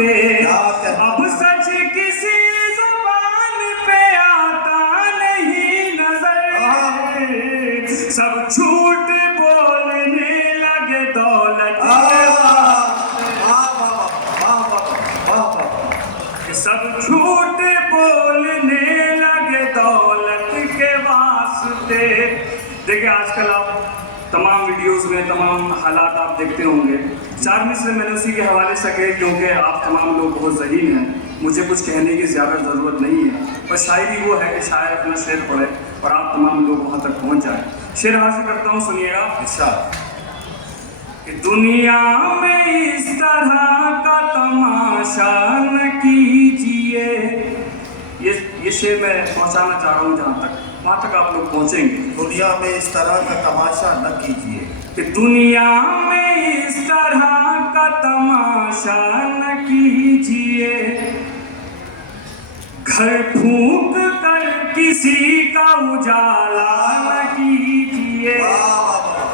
वास्ते। अब सच किसी ज़बान पे आता नहीं नजर, सब झूठ बोलने लगे दौलत के वास्ते, सब झूठ बोलने लगे दौलत के वास्ते। देखिए आजकल आप तमाम वीडियोस में तमाम हालात आप देखते होंगे। 4 मिसरे मैंने उसी के हवाले से कहे क्योंकि आप तमाम लोग बहुत ज़हीन हैं, मुझे कुछ कहने की ज़्यादा ज़रूरत नहीं है। पर शायरी वो है कि शायर अपना शेर पढ़े और आप तमाम लोग वहाँ तक पहुँच जाए। शेर हासिल करता हूँ, सुनिएगा। अच्छा कि दुनिया में इस तरह का तमाशा न कीजिए, ये शेर मैं पहुँचाना चाह रहा हूँ जहाँ तक, वहाँ तक आप लोग पहुँचेंगे। दुनिया में इस तरह का तमाशा न कीजिए, कि दुनिया में इस तरह का तमाशा न कीजिए, घर फूंक कर किसी का उजाला न कीजिए,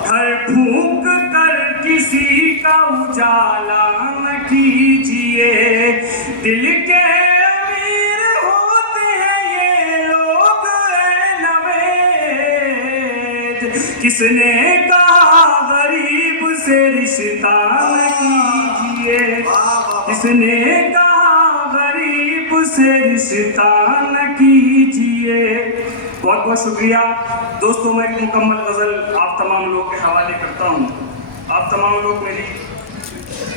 घर फूंक कर किसी का उजाला न कीजिए। दिल के अमीर होते हैं ये लोग नवेद, किसने कहा गरीब से रिश्ता न कीजिए, किसने कहा गरीब से रिश्ता न कीजिए। बहुत बहुत शुक्रिया दोस्तों। मैं एक मुकम्मल गज़ल आप तमाम लोग के हवाले करता हूँ। आप तमाम लोग मेरी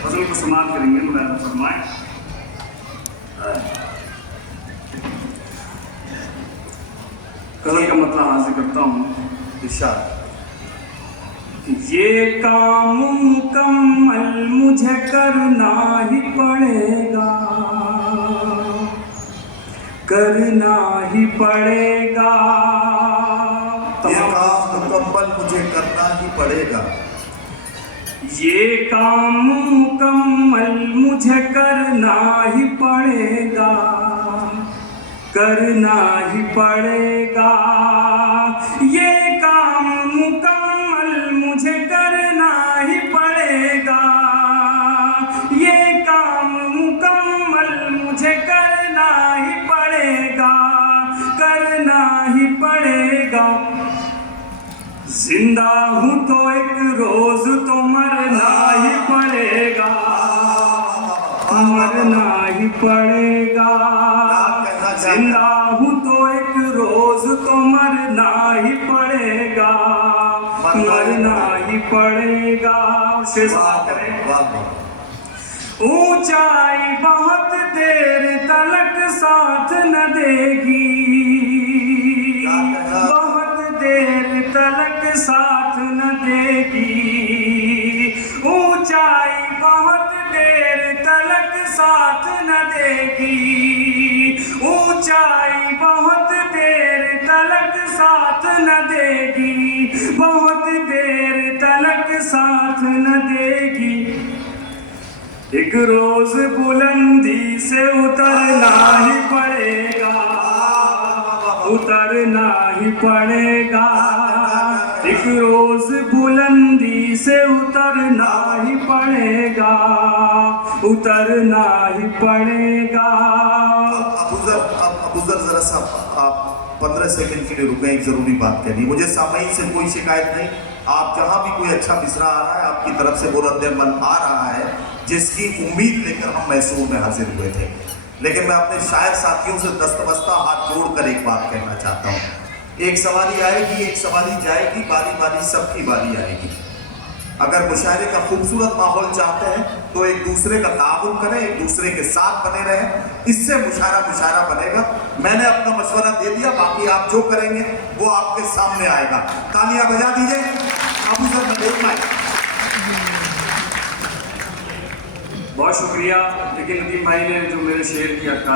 गज़ल को समाप्त करेंगे, मुलायम फरमाएं। गज़ल का मतलब हासिल करता हूँ। इरशाद। ये काम मुकम्मल मुझे करना ही पड़ेगा, करना ही पड़ेगा। ये काम मुकम्मल मुझे करना ही पड़ेगा, ये काम मुकम्मल मुझे करना ही पड़ेगा, करना ही पड़ेगा। ये काम मुकम्मल मुझे करना ही पड़ेगा, ये काम मुकम्मल मुझे करना ही पड़ेगा, करना ही पड़ेगा। जिंदा हूँ तो एक रोज तो मरना ही पड़ेगा, मरना ही पड़ेगा। जिंदा हूँ तो एक रोज तो मरना ही पड़ेगा, मरना ही पड़ेगा। शेष बात करें। ऊंचाई बहुत देर तलक साथ न देगी, बहुत देर तलक साथ न देगी। ऊंचाई बहुत देर तलक साथ न देगी, ऊंचाई बहुत देर तलक साथ न देगी, बहुत देर तलक साथ न देगी। एक रोज बुलंदी से उतरना ही पड़ेगा, उतरना ही पड़ेगा। एक रोज बुलंदी से उतरना ही पड़ेगा, उतरना ही पड़ेगा। अब जरा सा आप 15 सेकंड के लिए रुकें, एक जरूरी बात कहनी। मुझे सामयी से कोई शिकायत नहीं, आप जहाँ भी कोई अच्छा मिसरा आ रहा है, आपकी तरफ से बुलंदे मन आ रहा है, जिसकी उम्मीद लेकर हम मैसूर में हाजिर हुए थे। लेकिन मैं अपने शायर साथियों से दस्तबस्ता हाथ जोड़कर एक बात कहना चाहता हूँ। एक सवारी आएगी, एक सवारी जाएगी, बारी बारी सबकी बारी आएगी। अगर मुशायरे का खूबसूरत माहौल चाहते हैं तो एक दूसरे का ताउन करें, एक दूसरे के साथ बने रहें, इससे मुशायरा बनेगा। मैंने अपना मशवरा दे दिया, बाकी आप जो करेंगे वो आपके सामने आएगा। तालियां बजा दीजिए। अबूजर नदीम भाई, बहुत शुक्रिया। लेकिन नदीम भाई ने जो मेरे शेर की अक्कास